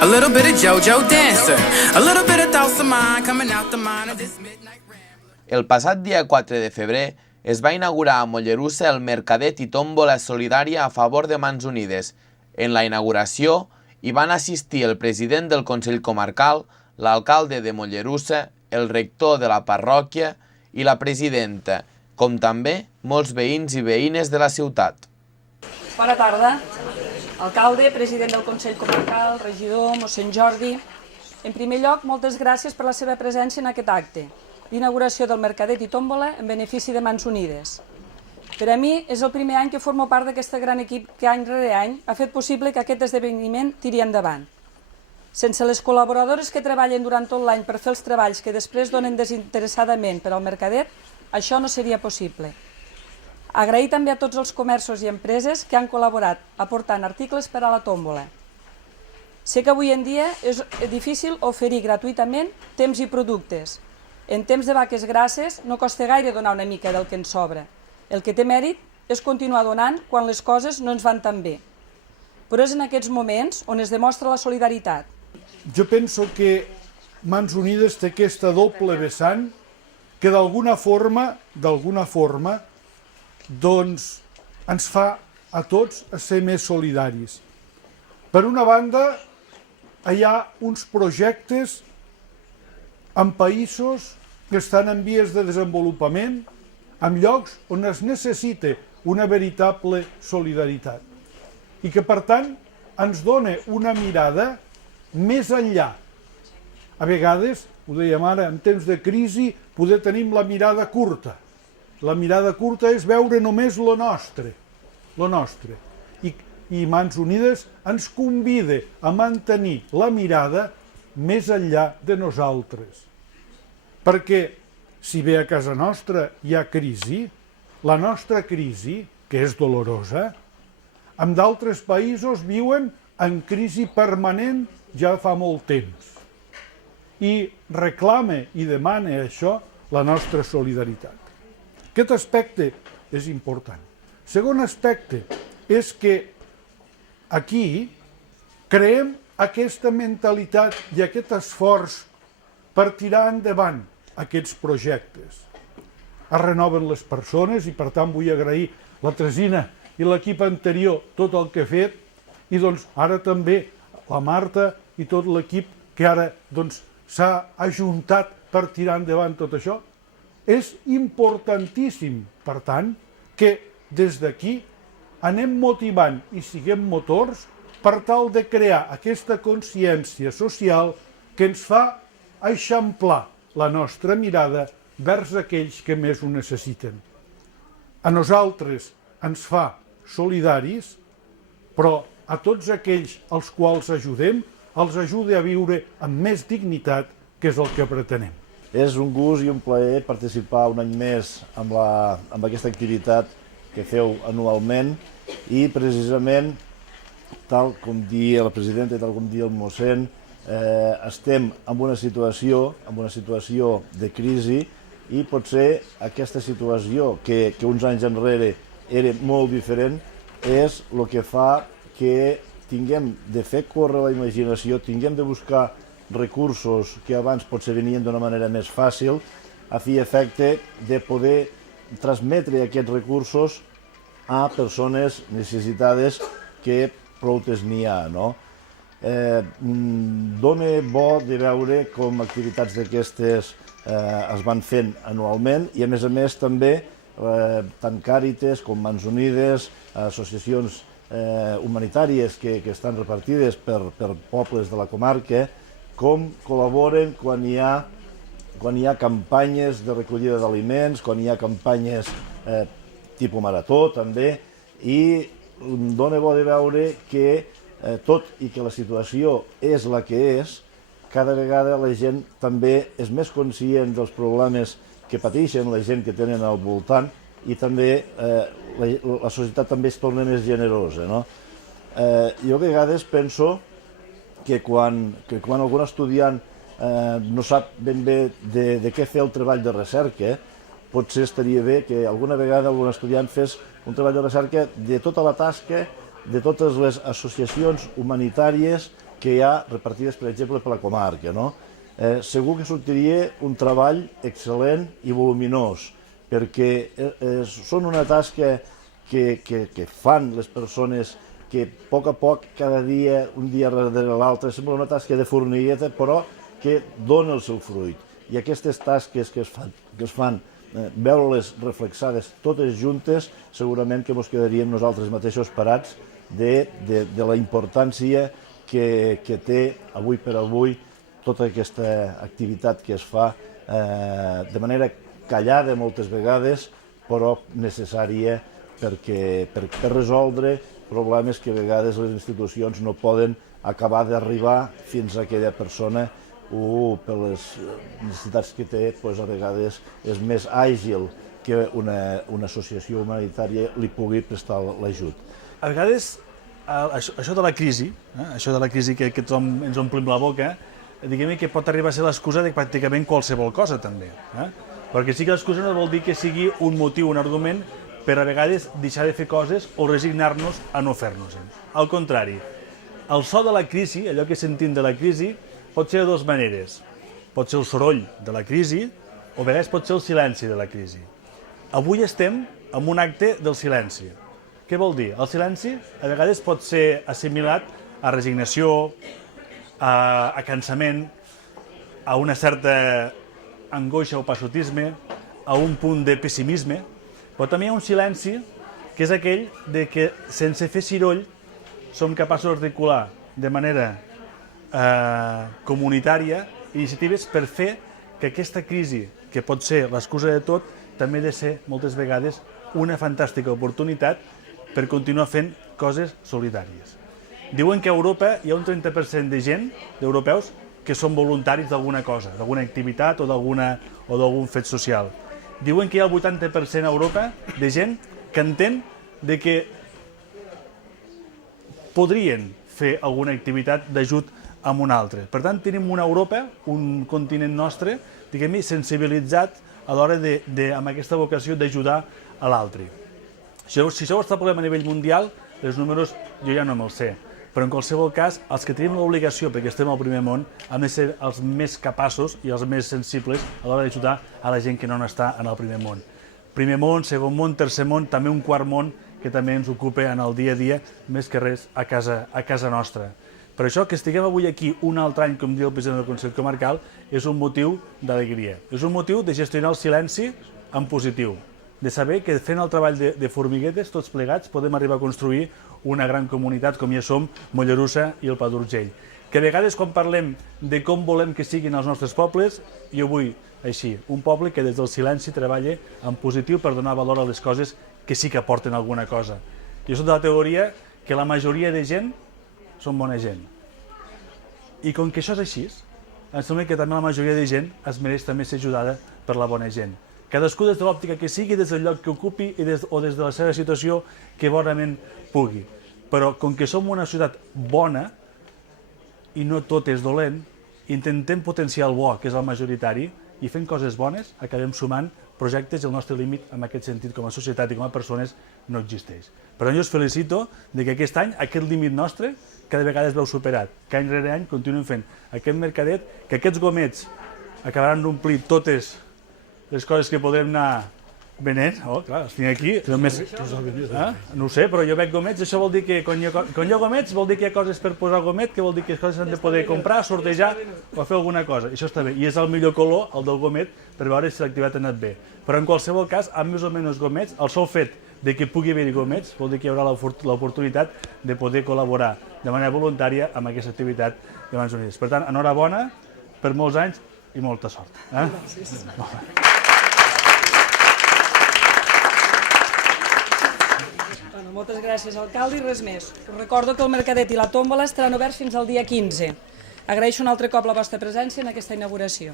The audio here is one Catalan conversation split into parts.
a little bit of JoJo Dancer, a little bit of thoughts of mine coming out the mind of this midnight rambler. El passat dia 4 de febrer es va inaugurar a Mollerussa el Mercadet i Tómbola Solidària a favor de Mans Unides. En la inauguració hi van assistir el president del Consell Comarcal, l'alcalde de Mollerussa, el rector de la parròquia i la presidenta, com també molts veïns i veïnes de la ciutat. Bona tarda. Alcalde, president del Consell Comarcal, regidor, mossèn Jordi. En primer lloc, moltes gràcies per la seva presència en aquest acte d'inauguració del Mercadet i Tómbola en benefici de Mans Unides. Per a mi és el primer any que formo part d'aquest gran equip que any rere any ha fet possible que aquest esdeveniment tiri endavant. Sense les col·laboradores que treballen durant tot l'any per fer els treballs que després donen desinteressadament per al Mercadet, això no seria possible. Agrair també a tots els comerços i empreses que han col·laborat aportant articles per a la tòmbola. Sé que avui en dia és difícil oferir gratuïtament temps i productes. En temps de vaques grasses no costa gaire donar una mica del que ens sobra. El que té mèrit és continuar donant quan les coses no ens van tan bé. Però és en aquests moments on es demostra la solidaritat. Jo penso que Mans Unides té aquesta doble vessant que d'alguna forma, doncs ens fa a tots a ser més solidaris. Per una banda, hi ha uns projectes en països que estan en vies de desenvolupament, en llocs on es necessita una veritable solidaritat i que, per tant, ens dona una mirada més enllà. A vegades, ho dèiem ara, en temps de crisi, poder tenim la mirada curta. La mirada curta és veure només lo nostre. I Mans Unides ens convida a mantenir la mirada més enllà de nosaltres. Perquè si bé a casa nostra hi ha crisi, la nostra crisi, que és dolorosa, en d'altres països viuen en crisi permanent ja fa molt temps. I reclama i demana això la nostra solidaritat. Aquest aspecte és important. Segon aspecte és que aquí creem aquesta mentalitat i aquest esforç per tirar endavant aquests projectes. Es renoven les persones i per tant vull agrair la Tresina i l'equip anterior tot el que ha fet i doncs ara també la Marta i tot l'equip que ara doncs s'ha ajuntat per tirar endavant tot això. És importantíssim, per tant, que des d'aquí anem motivant i siguem motors per tal de crear aquesta consciència social que ens fa eixamplar la nostra mirada vers aquells que més ho necessiten. A nosaltres ens fa solidaris, però a tots aquells als quals ajudem, els ajuda a viure amb més dignitat, que és el que pretenem. És un gust i un plaer participar un any més amb aquesta activitat que feu anualment i precisament, tal com dia la presidenta i tal com dia el mossèn, estem en una situació de crisi i potser aquesta situació que uns anys enrere era molt diferent és el que fa que tinguem de fer córrer la imaginació, tinguem de buscar recursos que abans potser venien d'una manera més fàcil a fi i efecte de poder transmetre aquests recursos a persones necessitades que proutes n'hi ha, no? Dóna bo de veure com activitats d'aquestes es van fent anualment i a més també tant Càritas com Mans Unides, associacions humanitàries que estan repartides per pobles de la comarca, com col·laboren quan hi ha campanyes de recollida d'aliments, quan hi ha campanyes tipus marató també, i dóna bo de veure que tot i que la situació és la que és, cada vegada la gent també és més conscient dels problemes que pateixen la gent que tenen al voltant i també la societat també es torna més generosa, no? Jo a vegades penso que quan algun estudiant no sap ben bé de què fer el treball de recerca, potser estaria bé que alguna vegada algun estudiant fes un treball de recerca de tota la tasca de totes les associacions humanitàries que hi ha repartides, per exemple, per la comarca. Segur que sortiria un treball excel·lent i voluminós, perquè són una tasca que fan les persones que a poc, cada dia, un dia darrere l'altre, sembla una tasca de fornigueta, però que dona el seu fruit. I aquestes tasques que es fan, veure-les reflexades totes juntes, segurament que ens quedaríem nosaltres mateixos parats de la importància que té avui per avui tota aquesta activitat que es fa de manera callada moltes vegades, però necessària per resoldre problemes que a vegades les institucions no poden acabar d'arribar fins a aquella persona o per les necessitats que té, a vegades és més àgil que una associació humanitària li pugui prestar l'ajut. A vegades, això de la crisi que tothom ens omplim la boca, diguem que pot arribar a ser l'excusa de pràcticament qualsevol cosa, també. Perquè sí que l'excusa no vol dir que sigui un motiu, un argument, per a vegades deixar de fer coses o resignar-nos a no fer-nos-en. Al contrari, el so de la crisi, allò que sentim de la crisi, pot ser de dues maneres. Pot ser el soroll de la crisi o a vegades pot ser el silenci de la crisi. Avui estem en un acte del silenci. Què vol dir? El silenci a vegades pot ser assimilat a resignació, a cansament, a una certa angoixa o passotisme, a un punt de pessimisme, però també hi ha un silenci que és aquell de que sense fer soroll som capaços d'articular de manera comunitària iniciatives per fer que aquesta crisi, que pot ser l'excusa de tot, també ha de ser moltes vegades una fantàstica oportunitat per continuar fent coses solidàries. Diuen que a Europa hi ha un 30% de gent, d'europeus, que són voluntaris d'alguna cosa, d'alguna activitat o d'algun fet social. Diuen que hi ha el 80% a Europa de gent que entén que podrien fer alguna activitat d'ajut amb una altra. Per tant, tenim una Europa, un continent nostre, diguem-ne, sensibilitzat a l'hora amb aquesta vocació d'ajudar a l'altre. Si això ho extrapolem a nivell mundial, els números jo ja no me'ls sé. Però en qualsevol cas, els que tenim l'obligació, perquè estem al primer món, hem de ser els més capaços i els més sensibles a l'hora d'ajudar a la gent que no està en el primer món. Primer món, segon món, tercer món, també un quart món que també ens ocupa en el dia a dia, més que res a casa nostra. Per això que estiguem avui aquí un altre any, com diu el president del Consell Comarcal, és un motiu d'alegria. És un motiu de gestionar el silenci en positiu, de saber que fent el treball de formiguetes, tots plegats, podem arribar a construir una gran comunitat com ja som Mollerussa i el Pla d'Urgell. Que a vegades quan parlem de com volem que siguin els nostres pobles, jo vull així, un poble que des del silenci treballa en positiu per donar valor a les coses que sí que aporten alguna cosa. Jo soc de la teoria que la majoria de gent són bona gent. I com que això és així, em sembla que també la majoria de gent es mereix també ser ajudada per la bona gent. Cadascú des de l'òptica que sigui, des del lloc que ocupi o des de la seva situació que bonament pugui. Però com que som una ciutat bona i no tot és dolent, intentem potenciar el bo, que és el majoritari, i fent coses bones acabem sumant projectes i el nostre límit en aquest sentit com a societat i com a persones no existeix. Per tant, jo us felicito que aquest any aquest límit nostre cada vegada es veu superat, que any rere any continuem fent aquest mercadet, que aquests gomets acabaran d'omplir totes les coses que podrem anar venent. Oh, clar, els tinc aquí. No ho sé, però jo veig gomets, això vol dir que quan hi ha gomets vol dir que hi ha coses per posar gomet, que vol dir que les coses s'han de poder comprar, sortejar o fer alguna cosa. Això està bé. I és el millor color, el del gomet, per veure si l'activitat ha anat bé. Però en qualsevol cas, amb més o menys gomets, el sol fet de que pugui haver-hi gomets vol dir que hi haurà l'oportunitat de poder col·laborar de manera voluntària amb aquesta activitat de Mans Unides. Per tant, enhorabona per molts anys i molta sort. Gràcies. Moltes gràcies, alcalde, i res més. Us recordo que el mercadet i la tòmbola estaran oberts fins al dia 15. Agraeixo un altre cop la vostra presència en aquesta inauguració.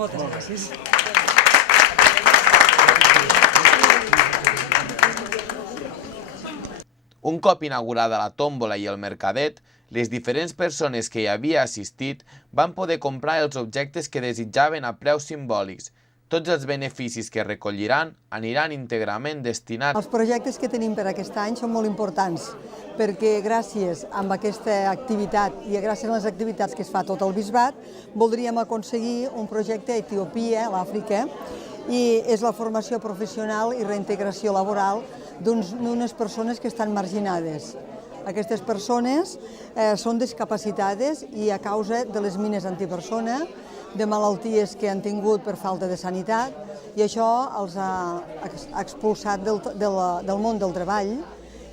Moltes gràcies. Un cop inaugurada la tòmbola i el mercadet, les diferents persones que hi havia assistit van poder comprar els objectes que desitjaven a preus simbòlics, Tots els beneficis que recolliran aniran íntegrament destinats. Els projectes que tenim per aquest any són molt importants perquè gràcies a aquesta activitat i gràcies a les activitats que es fa tot el bisbat voldríem aconseguir un projecte a Etiòpia, a l'Àfrica, i és la formació professional i reintegració laboral d'unes persones que estan marginades. Aquestes persones són discapacitades i a causa de les mines antipersona, de malalties que han tingut per falta de sanitat, i això els ha expulsat del món del treball,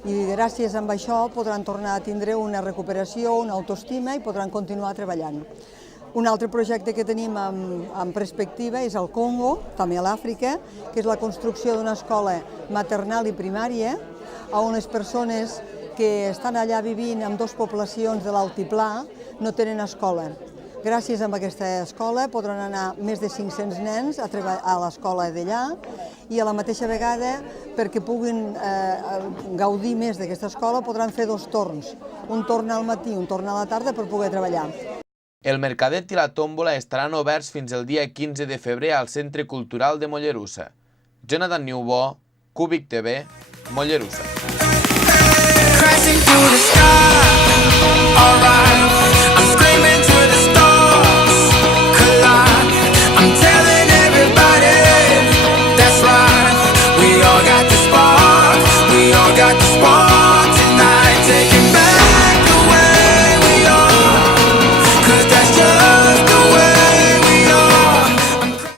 i gràcies a això podran tornar a tindre una recuperació, una autoestima i podran continuar treballant. Un altre projecte que tenim en perspectiva és el Congo, també a l'Àfrica, que és la construcció d'una escola maternal i primària, on les persones que estan allà vivint en dues poblacions de l'altiplà no tenen escola. Gràcies a aquesta escola podran anar més de 500 nens a l'escola d'allà i a la mateixa vegada, perquè puguin gaudir més d'aquesta escola, podran fer dos torns, un torn al matí i un torn a la tarda per poder treballar. El mercadet i la tòmbola estaran oberts fins el dia 15 de febrer al Centre Cultural de Mollerussa. Jonathan Niubó, Cúbic TV, Mollerussa. Crashing through the sky, alright. I'm screaming to the stars, collide. I'm telling everybody, that's right. We all got the spark, we all got the